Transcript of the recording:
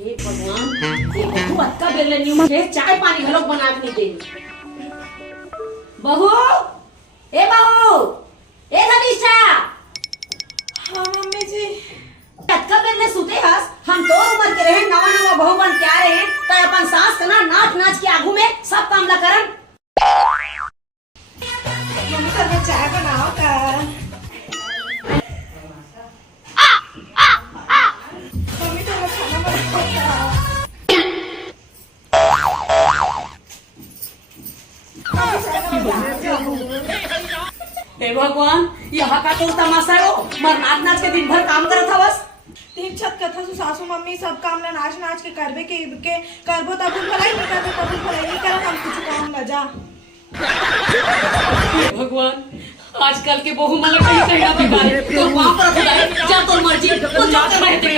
हे भगवान ये बहू अक्का बेले न्यू के चाय पानी घलोक बना के दे। बहू ए बहू ए धनिष्ठा। हाँ मम्मी जी। अक्का बेले सुते हस हम तो उम्र के रहे नवा नवा बहू बन के आ रहे हैं तो अपन सास के ना नाच नाच के आगू में सब काम ला करन। मम्मी तो चाय बनाओ का। मम्मी तो खाना बनाओ का। हे भगवान यहाँ का तो तमाशा हो मर नाच नाच के दिन भर काम करत हवस। तीन छत कथा सु सासू मम्मी सब काम ला नाच नाच के करबे के करबो तब भलाई नहीं करबो तब भलाई नहीं करब हम कुछ काम न जा। हे भगवान आजकल के बहू मन कहीं कहीं ना बेकार तो वहां पर जा तो मर्जी तो जा कर रहे थे।